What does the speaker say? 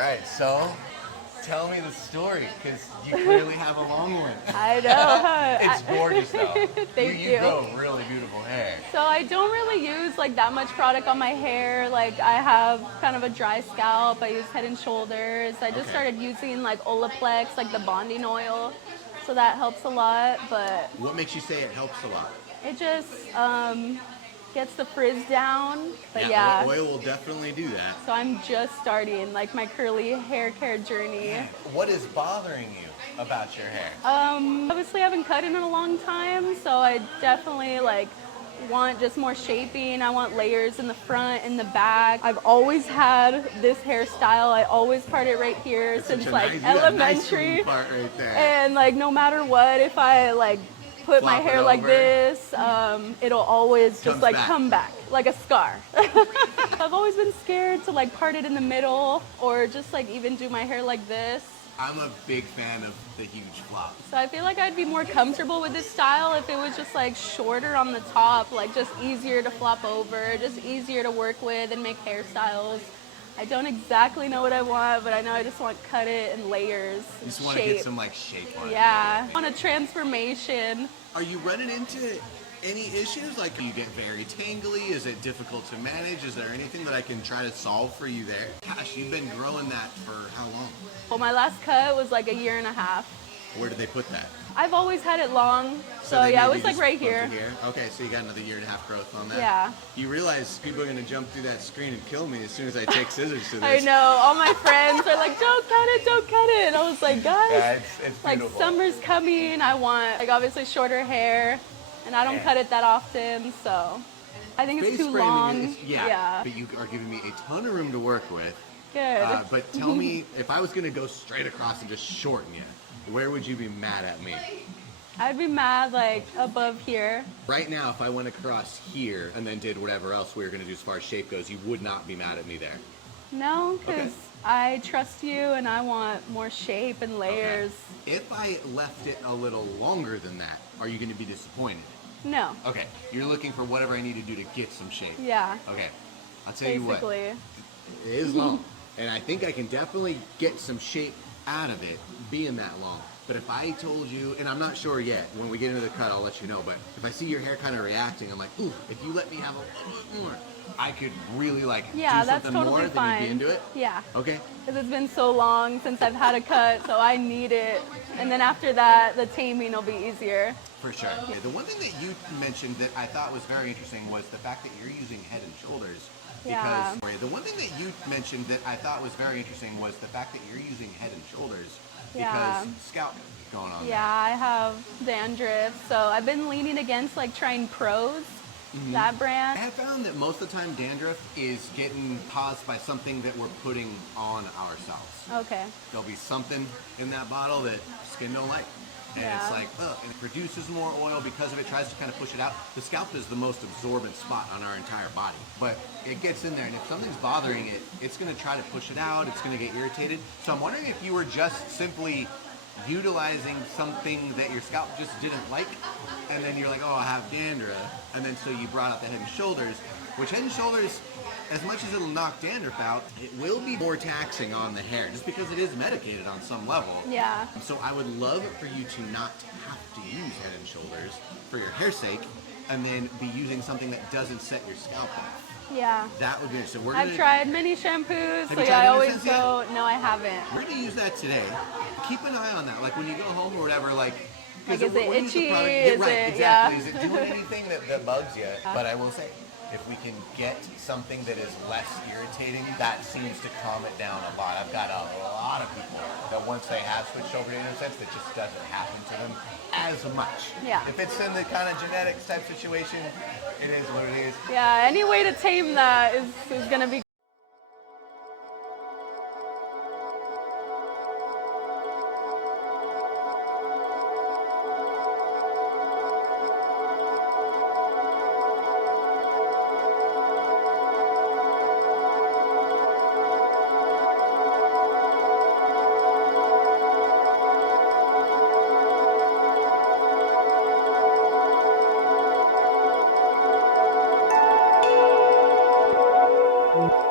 All right, so tell me the story, because you clearly have a long one. I know, huh? It's gorgeous, though. Thank You grow really beautiful hair. So I don't really use like that much product on my hair. Like I have kind of a dry scalp. I use Head and Shoulders. I just started using like Olaplex, like the bonding oil. So that helps a lot, but What makes you say it helps a lot? it just gets the frizz down. But Oil will definitely do that. So I'm just starting like my curly hair care journey. What is bothering you about your hair? Obviously I haven't cut in a long time, so I definitely like want just more shaping. I want layers in the front and the back. I've always had this hairstyle. I always part it right here since like elementary. Nice part right there. And like no matter what, if I like put my hair like this, it'll always just like come back like a scar. I've always been scared to like part it in the middle or just like even do my hair like this. I'm a big fan of the huge flop. So I feel like I'd be more comfortable with this style if it was just like shorter on the top, like just easier to flop over, just easier to work with and make hairstyles. I don't exactly know what I want, but I know I just want cut it and layers. You just want to get some like shape on it. Yeah, I want a transformation. Are you running into any issues? Like, you get very tangly? Is it difficult to manage? Is there anything that I can try to solve for you there? Gosh, you've been growing that for how long? Well, my last cut was like a year and a half. Where did they put that? I've always had it long, so yeah, it was like right here. Okay, so you got another year and a half growth on that. Yeah. You realize people are gonna jump through that screen and kill me as soon as I take scissors to this. I know, all my friends are like, don't cut it, don't cut it. And I was like, guys, yeah, it's like summer's coming, I want like obviously shorter hair, and I don't cut it that often, so I think it's too long. Yeah, but you are giving me a ton of room to work with. Good. But tell me, if I was gonna go straight across and just shorten you, where would you be mad at me? I'd be mad like above here. Right now, if I went across here and then did whatever else we were going to do as far as shape goes, you would not be mad at me there. No, because I trust you and I want more shape and layers. Okay. If I left it a little longer than that, are you going to be disappointed? No. Okay, you're looking for whatever I need to do to get some shape. Yeah. Okay, I'll tell you what. It is long, and I think I can definitely get some shape out of it being that long. But if I told you, and I'm not sure yet, when we get into the cut I'll let you know, but if I see your hair kind of reacting, I'm like, ooh, if you let me have a little bit more, I could really like do something more, then you'd be into it? Yeah. Okay. Because it's been so long since I've had a cut, so I need it. And then after that, the taming will be easier. For sure. Yeah, the one thing that you mentioned that I thought was very interesting was the fact that you're using Head and Shoulders. Because the one thing that you mentioned that I thought was very interesting was the fact that you're using Head and Shoulders because scalp going on. Yeah, I have dandruff, so I've been leaning against like trying Pros, that brand. I have found that most of the time dandruff is getting caused by something that we're putting on ourselves. Okay. There'll be something in that bottle that skin don't like. And it's like, and it produces more oil because of it, tries to kind of push it out. The scalp is the most absorbent spot on our entire body. But it gets in there, and if something's bothering it, it's going to try to push it out, it's going to get irritated. So I'm wondering if you were just simply utilizing something that your scalp just didn't like, and then you're like, oh, I have dandruff, and then so you brought out the Head and Shoulders, which Head and Shoulders, as much as it'll knock dandruff out, it will be more taxing on the hair, just because it is medicated on some level. Yeah. So I would love for you to not have to use Head and Shoulders for your hair's sake, and then be using something that doesn't set your scalp off. Yeah. That would be so. I've tried many shampoos, so yeah, I always go. No, I haven't. We're gonna use that today. Keep an eye on that. Like when you go home or whatever, like is it itchy? Is it doing anything that bugs you? But I will say, if we can get something that is less irritating, that seems to calm it down a lot. I've got a lot of people that once they have switched over to Innocence, that just doesn't happen to them as much. Yeah. If it's in the kind of genetics type situation, it is what it is. Yeah, any way to tame that is going to be Thank you.